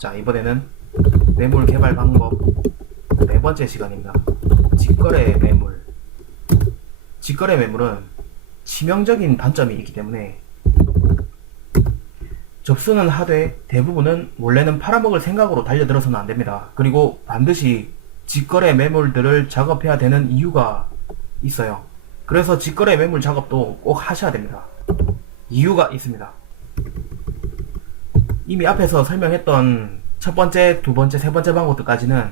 자, 이번에는 매물 개발 방법 네 번째 시간입니다. 직거래 매물. 직거래 매물은 치명적인 단점이 있기 때문에 접수는 하되 대부분은 원래는 팔아먹을 생각으로 달려들어서는 안됩니다. 그리고 반드시 직거래 매물들을 작업해야 되는 이유가 있어요. 그래서 직거래 매물 작업도 꼭 하셔야 됩니다. 이유가 있습니다. 이미 앞에서 설명했던 첫 번째, 두 번째, 세 번째 방법들까지는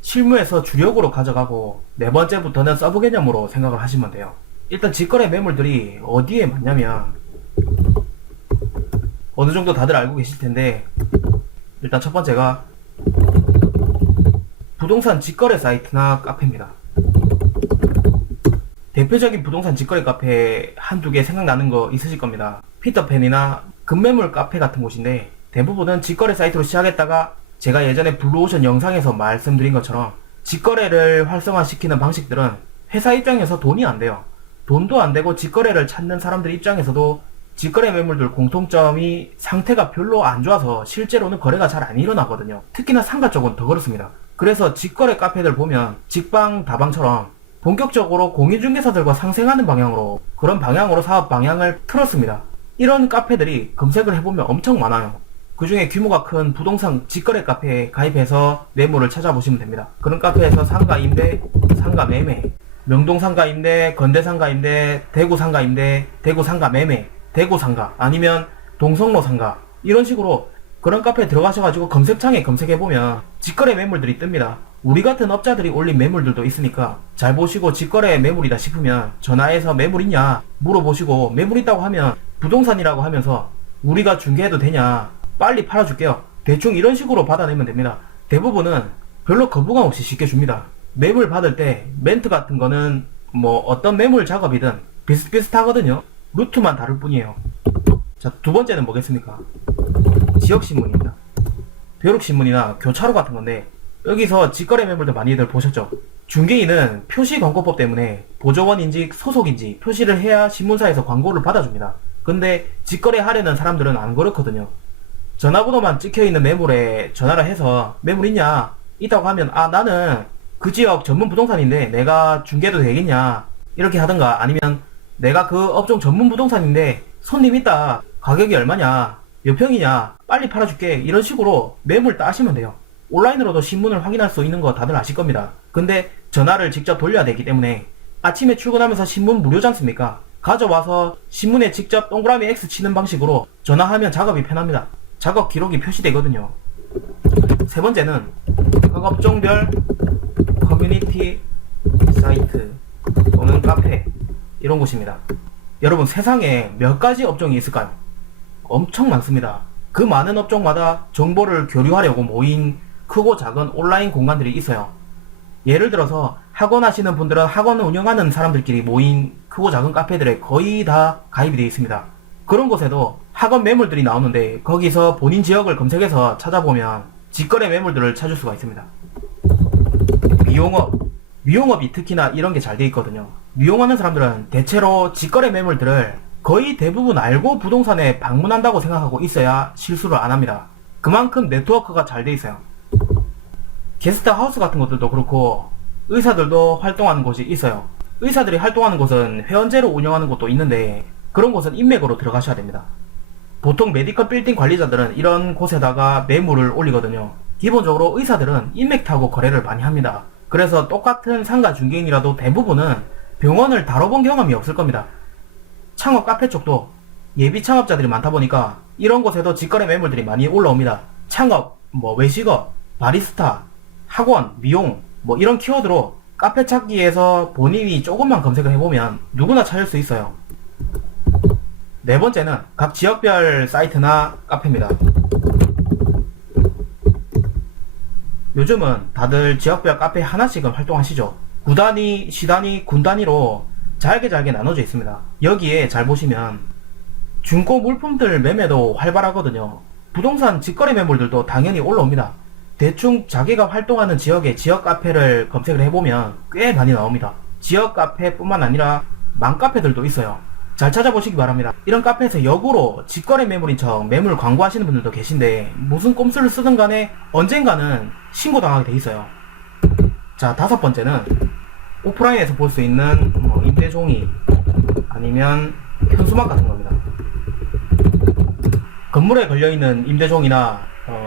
실무에서 주력으로 가져가고 네 번째부터는 서브 개념으로 생각을 하시면 돼요. 일단 직거래 매물들이 어디에 맞냐면 어느 정도 다들 알고 계실 텐데, 일단 첫 번째가 부동산 직거래 사이트나 카페입니다. 대표적인 부동산 직거래 카페 한두 개 생각나는 거 있으실 겁니다. 피터팬이나 급매물 카페 같은 곳인데, 대부분은 직거래 사이트로 시작했다가 제가 예전에 블루오션 영상에서 말씀드린 것처럼 직거래를 활성화시키는 방식들은 회사 입장에서 돈이 안 돼요. 돈도 안 되고 직거래를 찾는 사람들 입장에서도 직거래 매물들 공통점이 상태가 별로 안 좋아서 실제로는 거래가 잘 안 일어나거든요. 특히나 상가 쪽은 더 그렇습니다. 그래서 직거래 카페들 보면 직방 다방처럼 본격적으로 공인중개사들과 상생하는 방향으로, 그런 방향으로 사업 방향을 틀었습니다. 이런 카페들이 검색을 해보면 엄청 많아요. 그 중에 규모가 큰 부동산 직거래 카페에 가입해서 매물을 찾아보시면 됩니다. 그런 카페에서 상가 임대, 상가 매매, 명동 상가 임대, 건대 상가 임대, 대구 상가 임대, 대구 상가 매매, 대구 상가, 아니면 동성로 상가, 이런 식으로 그런 카페에 들어가셔가지고 검색창에 검색해보면 직거래 매물들이 뜹니다. 우리 같은 업자들이 올린 매물들도 있으니까 잘 보시고, 직거래 매물이다 싶으면 전화해서 매물 있냐 물어보시고, 매물 있다고 하면 부동산이라고 하면서 우리가 중개해도 되냐, 빨리 팔아줄게요, 대충 이런 식으로 받아내면 됩니다. 대부분은 별로 거부감 없이 쉽게 줍니다. 매물 받을 때 멘트 같은 거는 뭐 어떤 매물 작업이든 비슷비슷하거든요. 루트만 다를 뿐이에요. 자, 두 번째는 뭐겠습니까? 지역신문입니다. 벼룩신문이나 교차로 같은 건데, 여기서 직거래 매물들 많이들 보셨죠? 중개인은 표시광고법 때문에 보조원인지 소속인지 표시를 해야 신문사에서 광고를 받아줍니다. 근데 직거래 하려는 사람들은 안 그렇거든요. 전화번호만 찍혀있는 매물에 전화를 해서 매물 있냐? 있다고 하면, 아, 나는 그 지역 전문 부동산인데 내가 중개도 되겠냐? 이렇게 하든가, 아니면 내가 그 업종 전문 부동산인데 손님 있다, 가격이 얼마냐, 몇 평이냐, 빨리 팔아줄게, 이런 식으로 매물 따시면 돼요. 온라인으로도 신문을 확인할 수 있는 거 다들 아실 겁니다. 근데 전화를 직접 돌려야 되기 때문에 아침에 출근하면서 신문 무료지 않습니까? 가져와서 신문에 직접 동그라미 X 치는 방식으로 전화하면 작업이 편합니다. 작업 기록이 표시되거든요. 세 번째는 각 업종별 커뮤니티 사이트 또는 카페, 이런 곳입니다. 여러분, 세상에 몇 가지 업종이 있을까요? 엄청 많습니다. 그 많은 업종마다 정보를 교류하려고 모인 크고 작은 온라인 공간들이 있어요. 예를 들어서 학원 하시는 분들은 학원을 운영하는 사람들끼리 모인 크고 작은 카페들에 거의 다 가입이 되어 있습니다. 그런 곳에도 학원 매물들이 나오는데, 거기서 본인 지역을 검색해서 찾아보면 직거래 매물들을 찾을 수가 있습니다. 미용업이 특히나 이런 게 잘 돼 있거든요. 미용하는 사람들은 대체로 직거래 매물들을 거의 대부분 알고 부동산에 방문한다고 생각하고 있어야 실수를 안 합니다. 그만큼 네트워크가 잘 돼 있어요. 게스트하우스 같은 것들도 그렇고 의사들도 활동하는 곳이 있어요. 의사들이 활동하는 곳은 회원제로 운영하는 곳도 있는데, 그런 곳은 인맥으로 들어가셔야 됩니다. 보통 메디컬 빌딩 관리자들은 이런 곳에다가 매물을 올리거든요. 기본적으로 의사들은 인맥 타고 거래를 많이 합니다. 그래서 똑같은 상가 중개인이라도 대부분은 병원을 다뤄본 경험이 없을 겁니다. 창업 카페 쪽도 예비 창업자들이 많다 보니까 이런 곳에도 직거래 매물들이 많이 올라옵니다. 창업, 외식업, 바리스타, 학원, 미용, 이런 키워드로 카페 찾기에서 본인이 조금만 검색을 해보면 누구나 찾을 수 있어요. 네 번째는 각 지역별 사이트나 카페입니다. 요즘은 다들 지역별 카페 하나씩은 활동하시죠. 구단위, 시단위, 군단위로 잘게 나눠져 있습니다. 여기에 잘 보시면 중고 물품들 매매도 활발하거든요. 부동산 직거래 매물들도 당연히 올라옵니다. 대충 자기가 활동하는 지역의 지역 카페를 검색을 해보면 꽤 많이 나옵니다. 지역 카페뿐만 아니라 맘카페들도 있어요. 잘 찾아보시기 바랍니다. 이런 카페에서 역으로 직거래 매물인 척 매물 광고하시는 분들도 계신데 무슨 꼼수를 쓰든 간에 언젠가는 신고당하게 돼 있어요. 자, 다섯 번째는 오프라인에서 볼 수 있는 임대종이 아니면 현수막 같은 겁니다. 건물에 걸려있는 임대종이나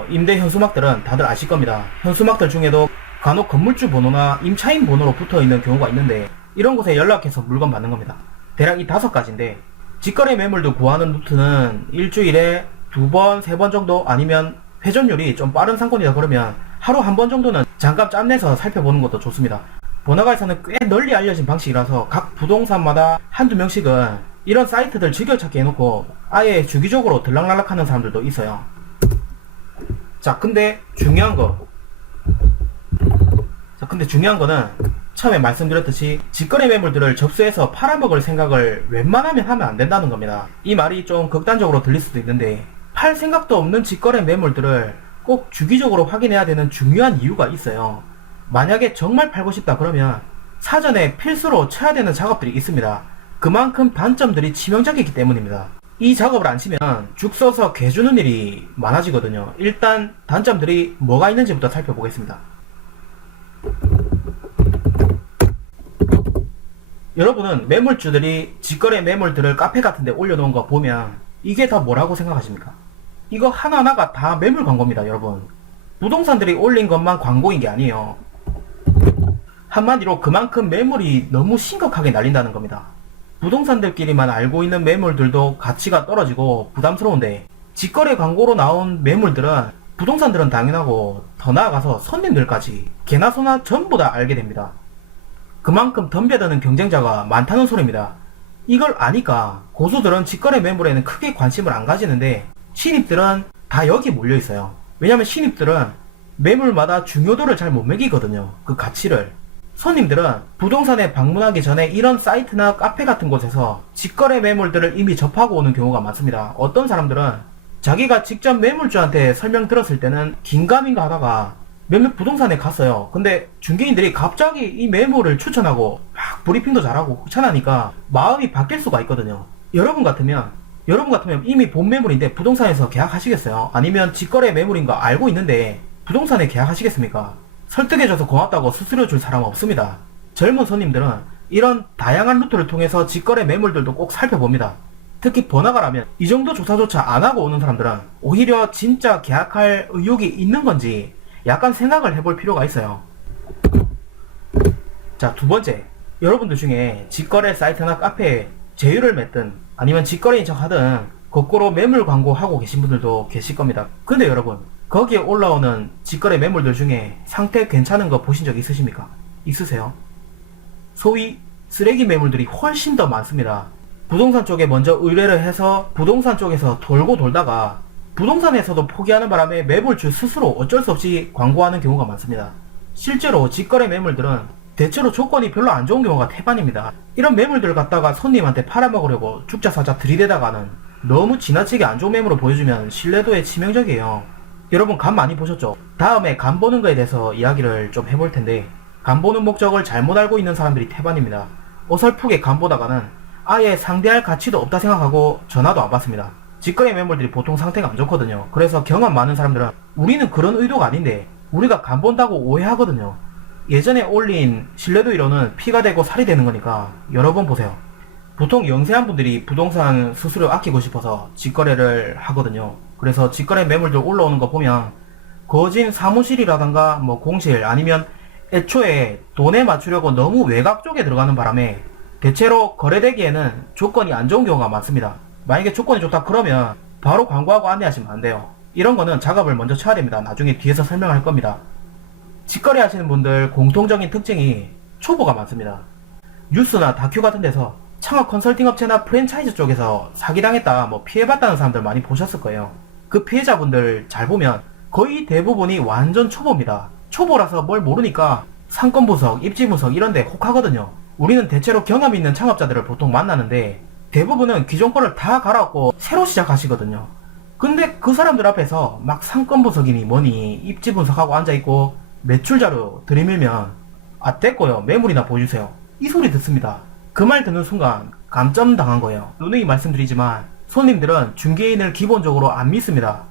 임대 현수막들은 다들 아실 겁니다. 현수막들 중에도 간혹 건물주 번호나 임차인 번호로 붙어있는 경우가 있는데 이런 곳에 연락해서 물건 받는 겁니다. 대략 이 5가지인데 직거래 매물도 구하는 루트는 일주일에 2번, 3번 정도 아니면 회전율이 좀 빠른 상권이다 그러면 하루 한 번 정도는 잠깐 짬내서 살펴보는 것도 좋습니다. 번화가에서는 꽤 널리 알려진 방식이라서 각 부동산마다 한두 명씩은 이런 사이트들 즐겨찾기 해놓고 아예 주기적으로 들락날락하는 사람들도 있어요. 자, 근데 중요한 거는 처음에 말씀드렸듯이 직거래 매물들을 접수해서 팔아먹을 생각을 웬만하면 하면 안 된다는 겁니다. 이 말이 좀 극단적으로 들릴 수도 있는데 팔 생각도 없는 직거래 매물들을 꼭 주기적으로 확인해야 되는 중요한 이유가 있어요. 만약에 정말 팔고 싶다 그러면 사전에 필수로 쳐야 되는 작업들이 있습니다. 그만큼 단점들이 치명적이기 때문입니다. 이 작업을 안 치면 죽 써서 개 주는 일이 많아지거든요. 일단 단점들이 뭐가 있는지부터 살펴보겠습니다. 여러분은 매물주들이 직거래 매물들을 카페 같은 데 올려놓은 거 보면 이게 다 뭐라고 생각하십니까? 이거 하나하나가 다 매물 광고입니다, 여러분. 부동산들이 올린 것만 광고인 게 아니에요. 한마디로 그만큼 매물이 너무 심각하게 날린다는 겁니다. 부동산들끼리만 알고 있는 매물들도 가치가 떨어지고 부담스러운데 직거래 광고로 나온 매물들은 부동산들은 당연하고 더 나아가서 손님들까지 개나 소나 전부 다 알게 됩니다. 그만큼 덤벼드는 경쟁자가 많다는 소리입니다. 이걸 아니까 고수들은 직거래 매물에는 크게 관심을 안 가지는데 신입들은 다 여기 몰려 있어요. 왜냐면 신입들은 매물마다 중요도를 잘 못 매기거든요. 그 가치를. 손님들은 부동산에 방문하기 전에 이런 사이트나 카페 같은 곳에서 직거래 매물들을 이미 접하고 오는 경우가 많습니다. 어떤 사람들은 자기가 직접 매물주한테 설명 들었을 때는 긴가민가 하다가 몇몇 부동산에 갔어요. 근데 중개인들이 갑자기 이 매물을 추천하고 막 브리핑도 잘하고 추천하니까 마음이 바뀔 수가 있거든요. 여러분 같으면 이미 본 매물인데 부동산에서 계약하시겠어요? 아니면 직거래 매물인 거 알고 있는데 부동산에 계약하시겠습니까? 설득해줘서 고맙다고 수수료 줄 사람은 없습니다. 젊은 손님들은 이런 다양한 루트를 통해서 직거래 매물들도 꼭 살펴봅니다. 특히 번화가라면 이 정도 조사조차 안 하고 오는 사람들은 오히려 진짜 계약할 의욕이 있는 건지 약간 생각을 해볼 필요가 있어요. 자, 두 번째, 여러분들 중에 직거래 사이트나 카페에 제휴를 맺든 아니면 직거래인 척 하든 거꾸로 매물 광고하고 계신 분들도 계실 겁니다. 근데 여러분, 거기에 올라오는 직거래 매물들 중에 상태 괜찮은 거 보신 적 있으십니까? 있으세요? 소위 쓰레기 매물들이 훨씬 더 많습니다. 부동산 쪽에 먼저 의뢰를 해서 부동산 쪽에서 돌고 돌다가 부동산에서도 포기하는 바람에 매물주 스스로 어쩔 수 없이 광고하는 경우가 많습니다. 실제로 직거래 매물들은 대체로 조건이 별로 안 좋은 경우가 태반입니다. 이런 매물들을 갖다가 손님한테 팔아먹으려고 죽자사자 들이대다가는 너무 지나치게 안 좋은 매물을 보여주면 신뢰도에 치명적이에요. 여러분 간 많이 보셨죠? 다음에 간 보는 거에 대해서 이야기를 좀 해볼 텐데 간 보는 목적을 잘못 알고 있는 사람들이 태반입니다. 어설프게 간 보다가는 아예 상대할 가치도 없다 생각하고 전화도 안 받습니다. 직거래 매물들이 보통 상태가 안 좋거든요. 그래서 경험 많은 사람들은 우리는 그런 의도가 아닌데 우리가 간 본다고 오해하거든요. 예전에 올린 신뢰도 1호는 피가 되고 살이 되는 거니까 여러 번 보세요. 보통 영세한 분들이 부동산 수수료 아끼고 싶어서 직거래를 하거든요. 그래서 직거래 매물들 올라오는 거 보면 거진 사무실이라던가 뭐 공실 아니면 애초에 돈에 맞추려고 너무 외곽 쪽에 들어가는 바람에 대체로 거래되기에는 조건이 안 좋은 경우가 많습니다. 만약에 조건이 좋다 그러면 바로 광고하고 안내하시면 안 돼요. 이런 거는 작업을 먼저 쳐야 됩니다. 나중에 뒤에서 설명할 겁니다. 직거래 하시는 분들 공통적인 특징이 초보가 많습니다. 뉴스나 다큐 같은 데서 창업 컨설팅 업체나 프랜차이즈 쪽에서 사기당했다, 뭐 피해봤다는 사람들 많이 보셨을 거예요. 그 피해자분들 잘 보면 거의 대부분이 완전 초보입니다. 초보라서 뭘 모르니까 상권 분석, 입지 분석 이런데 혹하거든요. 우리는 대체로 경험 있는 창업자들을 보통 만나는데 대부분은 기존 거를 다 갈아엎고 새로 시작하시거든요. 근데 그 사람들 앞에서 막 상권 분석이니 뭐니 입지 분석하고 앉아있고 매출 자료 들이밀면 아 됐고요, 매물이나 보여주세요, 이 소리 듣습니다. 그 말 듣는 순간 감점 당한 거예요. 누누이 말씀드리지만 손님들은 중개인을 기본적으로 안 믿습니다.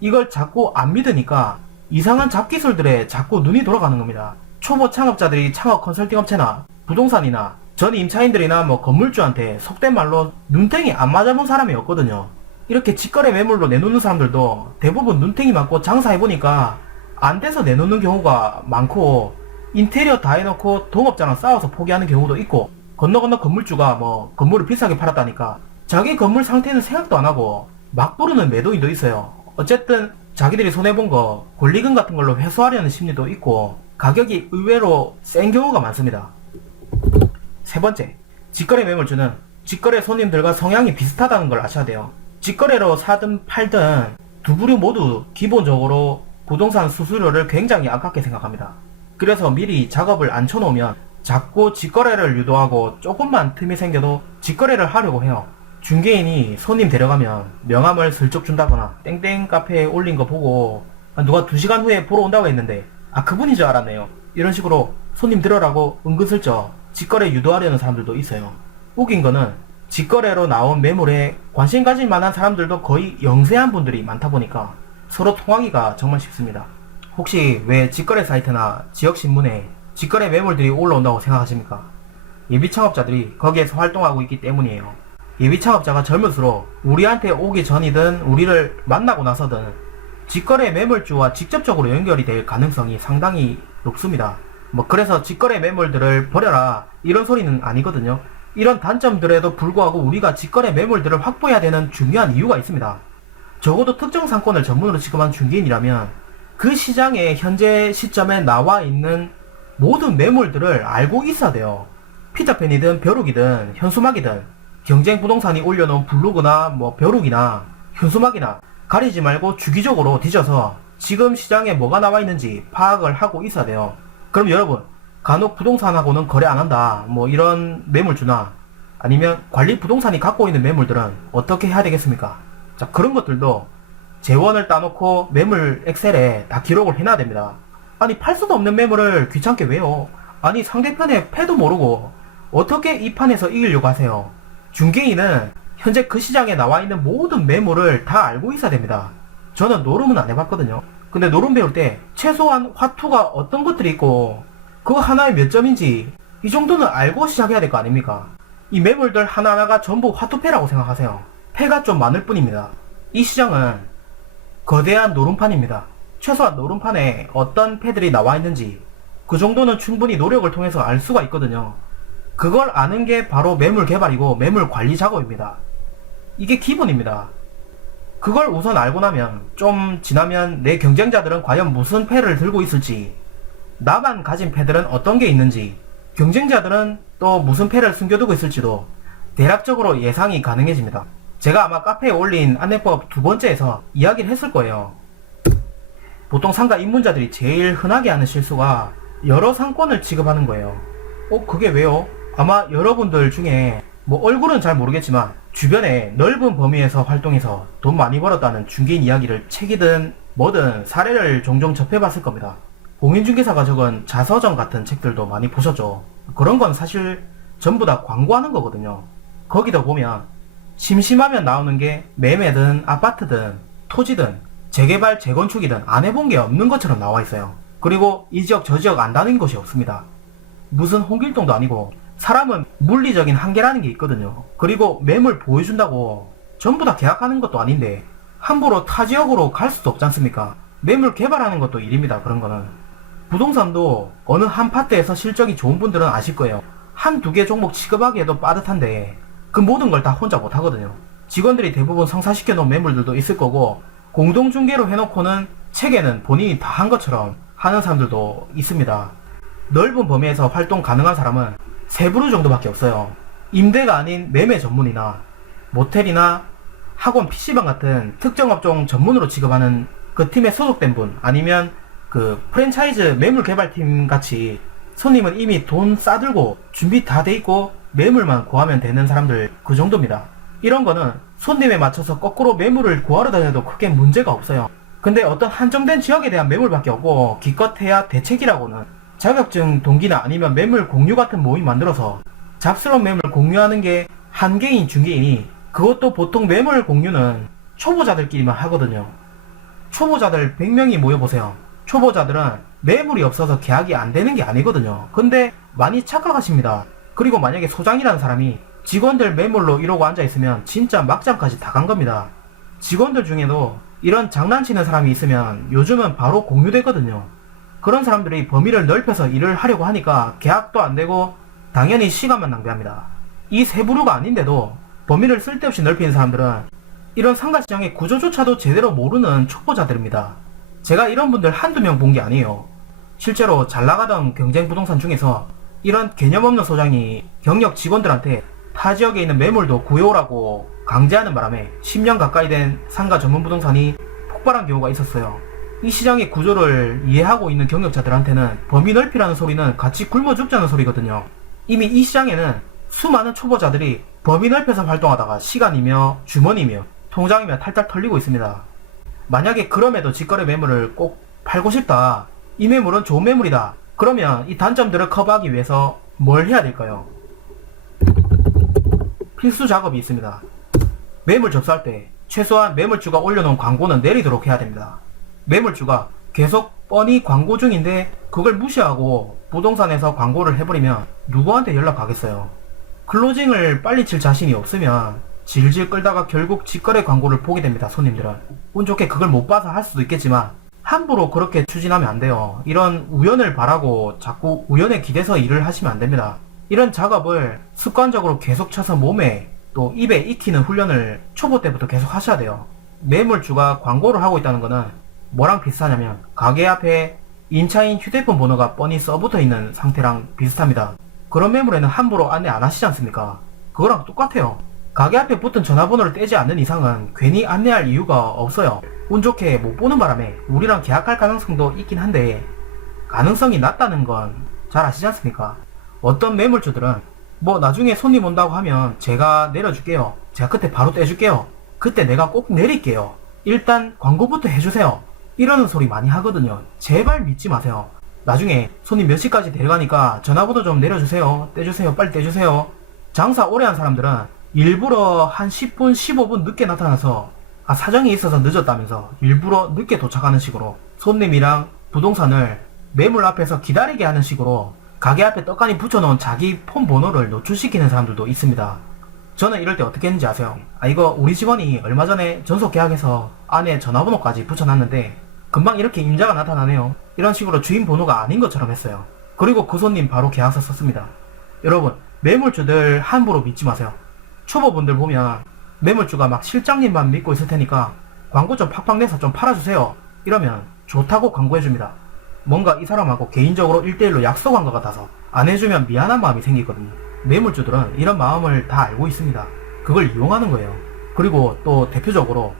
이걸 자꾸 안 믿으니까 이상한 잡기술들에 자꾸 눈이 돌아가는 겁니다. 초보 창업자들이 창업 컨설팅 업체나 부동산이나 전 임차인들이나 건물주한테 속된 말로 눈탱이 안 맞아본 사람이 없거든요. 이렇게 직거래 매물로 내놓는 사람들도 대부분 눈탱이 맞고 장사해보니까 안 돼서 내놓는 경우가 많고, 인테리어 다 해놓고 동업자랑 싸워서 포기하는 경우도 있고, 건너 건물주가 건물을 비싸게 팔았다니까 자기 건물 상태는 생각도 안 하고 막 부르는 매도인도 있어요. 어쨌든 자기들이 손해본 거 권리금 같은 걸로 회수하려는 심리도 있고, 가격이 의외로 센 경우가 많습니다. 세 번째, 직거래 매물주는 직거래 손님들과 성향이 비슷하다는 걸 아셔야 돼요. 직거래로 사든 팔든 두 부류 모두 기본적으로 부동산 수수료를 굉장히 아깝게 생각합니다. 그래서 미리 작업을 안 쳐놓으면 자꾸 직거래를 유도하고 조금만 틈이 생겨도 직거래를 하려고 해요. 중개인이 손님 데려가면 명함을 슬쩍 준다거나 땡땡 카페에 올린 거 보고 누가 2시간 후에 보러 온다고 했는데 그분인 줄 알았네요. 이런 식으로 손님 들어라고 은근슬쩍 직거래 유도하려는 사람들도 있어요. 웃긴 거는 직거래로 나온 매물에 관심 가질 만한 사람들도 거의 영세한 분들이 많다 보니까 서로 통하기가 정말 쉽습니다. 혹시 왜 직거래 사이트나 지역신문에 직거래 매물들이 올라온다고 생각하십니까? 예비창업자들이 거기에서 활동하고 있기 때문이에요. 예비창업자가 젊을수록 우리한테 오기 전이든 우리를 만나고 나서든 직거래 매물주와 직접적으로 연결이 될 가능성이 상당히 높습니다. 그래서 직거래 매물들을 버려라 이런 소리는 아니거든요. 이런 단점들에도 불구하고 우리가 직거래 매물들을 확보해야 되는 중요한 이유가 있습니다. 적어도 특정 상권을 전문으로 취급한 중개인이라면 그 시장에 현재 시점에 나와 있는 모든 매물들을 알고 있어야 돼요. 피터팬이든 벼룩이든 현수막이든 경쟁 부동산이 올려놓은 블로그나 벼룩이나 현수막이나 가리지 말고 주기적으로 뒤져서 지금 시장에 뭐가 나와 있는지 파악을 하고 있어야 돼요. 그럼 여러분, 간혹 부동산하고는 거래 안 한다 이런 매물주나 아니면 관리 부동산이 갖고 있는 매물들은 어떻게 해야 되겠습니까? 자, 그런 것들도 재원을 따놓고 매물 엑셀에 다 기록을 해놔야 됩니다. 아니, 팔 수도 없는 매물을 귀찮게 왜요? 아니, 상대편의 패도 모르고 어떻게 이 판에서 이기려고 하세요? 중개인은 현재 그 시장에 나와 있는 모든 매물을 다 알고 있어야 됩니다. 저는 노름은 안 해봤거든요. 근데 노름 배울 때 최소한 화투가 어떤 것들이 있고 그거 하나에 몇 점인지 이 정도는 알고 시작해야 될 거 아닙니까? 이 매물들 하나하나가 전부 화투패라고 생각하세요. 패가 좀 많을 뿐입니다. 이 시장은 거대한 노름판입니다. 최소한 노름판에 어떤 패들이 나와 있는지 그 정도는 충분히 노력을 통해서 알 수가 있거든요. 그걸 아는 게 바로 매물 개발이고 매물 관리 작업입니다. 이게 기본입니다. 그걸 우선 알고 나면 좀 지나면 내 경쟁자들은 과연 무슨 패를 들고 있을지, 나만 가진 패들은 어떤 게 있는지, 경쟁자들은 또 무슨 패를 숨겨두고 있을지도 대략적으로 예상이 가능해집니다. 제가 아마 카페에 올린 안내법 2번째에서 이야기를 했을 거예요. 보통 상가 입문자들이 제일 흔하게 하는 실수가 여러 상권을 취급하는 거예요. 그게 왜요? 아마 여러분들 중에 얼굴은 잘 모르겠지만 주변에 넓은 범위에서 활동해서 돈 많이 벌었다는 중개인 이야기를 책이든 뭐든 사례를 종종 접해봤을 겁니다. 공인중개사가 적은 자서전 같은 책들도 많이 보셨죠. 그런 건 사실 전부 다 광고하는 거거든요. 거기다 보면 심심하면 나오는 게 매매든 아파트든 토지든 재개발 재건축이든 안 해본 게 없는 것처럼 나와 있어요. 그리고 이 지역 저 지역 안 다닌 곳이 없습니다. 무슨 홍길동도 아니고 사람은 물리적인 한계라는 게 있거든요. 그리고 매물 보여준다고 전부 다 계약하는 것도 아닌데 함부로 타 지역으로 갈 수도 없지 않습니까? 매물 개발하는 것도 일입니다. 그런 거는. 부동산도 어느 한 파트에서 실적이 좋은 분들은 아실 거예요. 한두 개 종목 취급하기에도 빠듯한데 그 모든 걸 다 혼자 못하거든요. 직원들이 대부분 성사시켜 놓은 매물들도 있을 거고 공동중개로 해놓고는 책에는 본인이 다 한 것처럼 하는 사람들도 있습니다. 넓은 범위에서 활동 가능한 사람은 세 부류 정도밖에 없어요. 임대가 아닌 매매 전문이나 모텔이나 학원 PC방 같은 특정 업종 전문으로 취급하는 그 팀에 소속된 분, 아니면 그 프랜차이즈 매물 개발팀 같이 손님은 이미 돈 싸들고 준비 다 돼 있고 매물만 구하면 되는 사람들, 그 정도입니다. 이런 거는 손님에 맞춰서 거꾸로 매물을 구하러 다녀도 크게 문제가 없어요. 근데 어떤 한정된 지역에 대한 매물밖에 없고 기껏해야 대책이라고는 자격증 동기나 아니면 매물 공유 같은 모임 만들어서 잡스러운 매물 공유하는 게 한개인 중개인이 그것도 보통 매물 공유는 초보자들끼리만 하거든요. 초보자들 100명이 모여보세요. 초보자들은 매물이 없어서 계약이 안 되는 게 아니거든요. 근데 많이 착각하십니다. 그리고 만약에 소장이라는 사람이 직원들 매물로 이러고 앉아있으면 진짜 막장까지 다 간 겁니다. 직원들 중에도 이런 장난치는 사람이 있으면 요즘은 바로 공유되거든요. 그런 사람들이 범위를 넓혀서 일을 하려고 하니까 계약도 안 되고 당연히 시간만 낭비합니다. 이 세 부류가 아닌데도 범위를 쓸데없이 넓히는 사람들은 이런 상가시장의 구조조차도 제대로 모르는 초보자들입니다. 제가 이런 분들 한두 명 본 게 아니에요. 실제로 잘 나가던 경쟁부동산 중에서 이런 개념 없는 소장이 경력 직원들한테 타 지역에 있는 매물도 구해오라고 강제하는 바람에 10년 가까이 된 상가 전문 부동산이 폭발한 경우가 있었어요. 이 시장의 구조를 이해하고 있는 경력자들한테는 범위 넓히라는 소리는 같이 굶어 죽자는 소리거든요. 이미 이 시장에는 수많은 초보자들이 범위 넓혀서 활동하다가 시간이며 주머니며 통장이며 탈탈 털리고 있습니다. 만약에 그럼에도 직거래 매물을 꼭 팔고 싶다, 이 매물은 좋은 매물이다, 그러면 이 단점들을 커버하기 위해서 뭘 해야 될까요? 필수 작업이 있습니다. 매물 접수할 때 최소한 매물주가 올려놓은 광고는 내리도록 해야 됩니다. 매물주가 계속 뻔히 광고 중인데 그걸 무시하고 부동산에서 광고를 해버리면 누구한테 연락하겠어요? 클로징을 빨리 칠 자신이 없으면 질질 끌다가 결국 직거래 광고를 보게 됩니다. 손님들은 운 좋게 그걸 못 봐서 할 수도 있겠지만 함부로 그렇게 추진하면 안 돼요. 이런 우연을 바라고 자꾸 우연에 기대서 일을 하시면 안 됩니다. 이런 작업을 습관적으로 계속 쳐서 몸에 또 입에 익히는 훈련을 초보 때부터 계속 하셔야 돼요. 매물주가 광고를 하고 있다는 거는 뭐랑 비슷하냐면 가게 앞에 임차인 휴대폰 번호가 뻔히 써붙어 있는 상태랑 비슷합니다. 그런 매물에는 함부로 안내 안 하시지 않습니까? 그거랑 똑같아요. 가게 앞에 붙은 전화번호를 떼지 않는 이상은 괜히 안내할 이유가 없어요. 운 좋게 못 보는 바람에 우리랑 계약할 가능성도 있긴 한데 가능성이 낮다는 건 잘 아시지 않습니까? 어떤 매물주들은 뭐 나중에 손님 온다고 하면 제가 내려줄게요. 제가 그때 바로 떼줄게요. 그때 내가 꼭 내릴게요. 일단 광고부터 해주세요. 이러는 소리 많이 하거든요. 제발 믿지 마세요. 나중에 손님 몇 시까지 데려가니까 전화번호 좀 내려주세요. 떼주세요. 빨리 떼주세요. 장사 오래 한 사람들은 일부러 한 10분, 15분 늦게 나타나서 사정이 있어서 늦었다면서 일부러 늦게 도착하는 식으로 손님이랑 부동산을 매물 앞에서 기다리게 하는 식으로 가게 앞에 떡하니 붙여놓은 자기 폰 번호를 노출시키는 사람들도 있습니다. 저는 이럴 때 어떻게 했는지 아세요? 이거 우리 직원이 얼마 전에 전속 계약해서 안에 전화번호까지 붙여놨는데 금방 이렇게 임자가 나타나네요. 이런 식으로 주인 번호가 아닌 것처럼 했어요. 그리고 그 손님 바로 계약서 썼습니다. 여러분, 매물주들 함부로 믿지 마세요. 초보분들 보면 매물주가 막 실장님만 믿고 있을 테니까 광고 좀 팍팍 내서 좀 팔아주세요. 이러면 좋다고 광고해줍니다. 뭔가 이 사람하고 개인적으로 1대1로 약속한 것 같아서 안 해주면 미안한 마음이 생기거든요. 매물주들은 이런 마음을 다 알고 있습니다. 그걸 이용하는 거예요. 그리고 또 대표적으로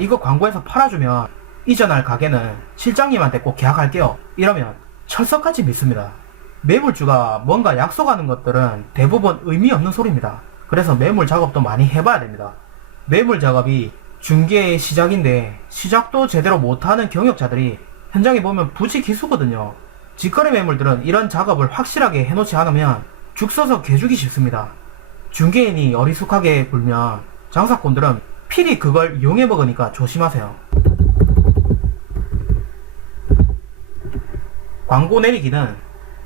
이거 광고해서 팔아주면 이전할 가게는 실장님한테 꼭 계약할게요. 이러면 철석같이 믿습니다. 매물주가 뭔가 약속하는 것들은 대부분 의미 없는 소리입니다. 그래서 매물 작업도 많이 해봐야 됩니다. 매물 작업이 중개의 시작인데 시작도 제대로 못하는 경력자들이 현장에 보면 부지 기수거든요. 직거래 매물들은 이런 작업을 확실하게 해놓지 않으면 죽 서서 개주기 쉽습니다. 중개인이 어리숙하게 굴면 장사꾼들은 필히 그걸 이용해 먹으니까 조심하세요. 광고 내리기는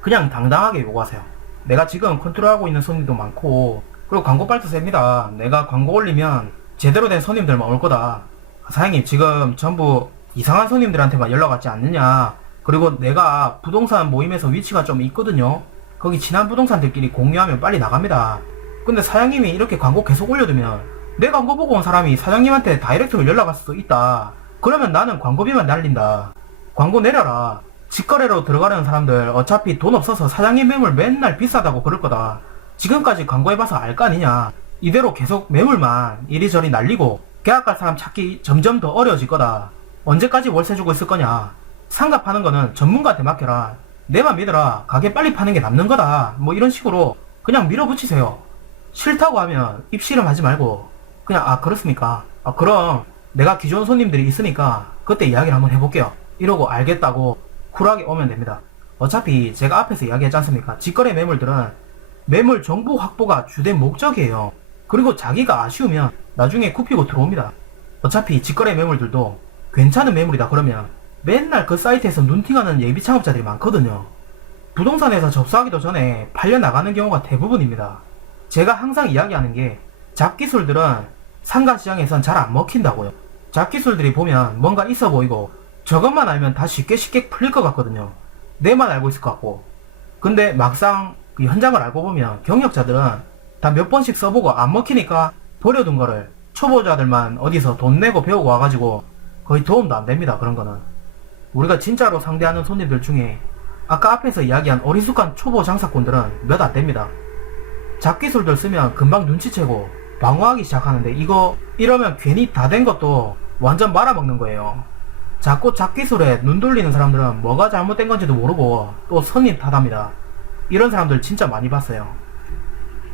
그냥 당당하게 요구하세요. 내가 지금 컨트롤하고 있는 손님도 많고 그리고 광고 빨도 셉니다. 내가 광고 올리면 제대로 된 손님들만 올 거다. 사장님 지금 전부 이상한 손님들한테만 연락 왔지 않느냐. 그리고 내가 부동산 모임에서 위치가 좀 있거든요. 거기 친한 부동산들끼리 공유하면 빨리 나갑니다. 근데 사장님이 이렇게 광고 계속 올려두면 내 광고 보고 온 사람이 사장님한테 다이렉트로 연락 갈 수도 있다. 그러면 나는 광고비만 날린다. 광고 내려라. 직거래로 들어가려는 사람들 어차피 돈 없어서 사장님 매물 맨날 비싸다고 그럴 거다. 지금까지 광고해봐서 알 거 아니냐. 이대로 계속 매물만 이리저리 날리고 계약할 사람 찾기 점점 더 어려워질 거다. 언제까지 월세 주고 있을 거냐. 상가 파는 거는 전문가한테 맡겨라. 내만 믿어라. 가게 빨리 파는 게 남는 거다. 뭐 이런 식으로 그냥 밀어붙이세요. 싫다고 하면 입씨름 하지 말고 그냥 그렇습니까? 그럼 내가 기존 손님들이 있으니까 그때 이야기를 한번 해볼게요. 이러고 알겠다고 쿨하게 오면 됩니다. 어차피 제가 앞에서 이야기했지 않습니까? 직거래 매물들은 매물 정보 확보가 주된 목적이에요. 그리고 자기가 아쉬우면 나중에 굽히고 들어옵니다. 어차피 직거래 매물들도 괜찮은 매물이다 그러면 맨날 그 사이트에서 눈팅하는 예비 창업자들이 많거든요. 부동산에서 접수하기도 전에 팔려 나가는 경우가 대부분입니다. 제가 항상 이야기하는 게 잡기술들은 상가시장에선 잘 안 먹힌다고요. 잡기술들이 보면 뭔가 있어 보이고 저것만 알면 다 쉽게 풀릴 것 같거든요. 내만 알고 있을 것 같고. 근데 막상 그 현장을 알고 보면 경력자들은 다 몇 번씩 써보고 안 먹히니까 버려둔 거를 초보자들만 어디서 돈 내고 배우고 와가지고 거의 도움도 안 됩니다. 그런 거는. 우리가 진짜로 상대하는 손님들 중에 아까 앞에서 이야기한 어리숙한 초보 장사꾼들은 몇 안 됩니다. 잡기술들 쓰면 금방 눈치채고 방어하기 시작하는데 이러면 괜히 다 된 것도 완전 말아먹는 거예요. 자꾸 잡기술에 눈 돌리는 사람들은 뭐가 잘못된 건지도 모르고 또 선입 탓합니다. 이런 사람들 진짜 많이 봤어요.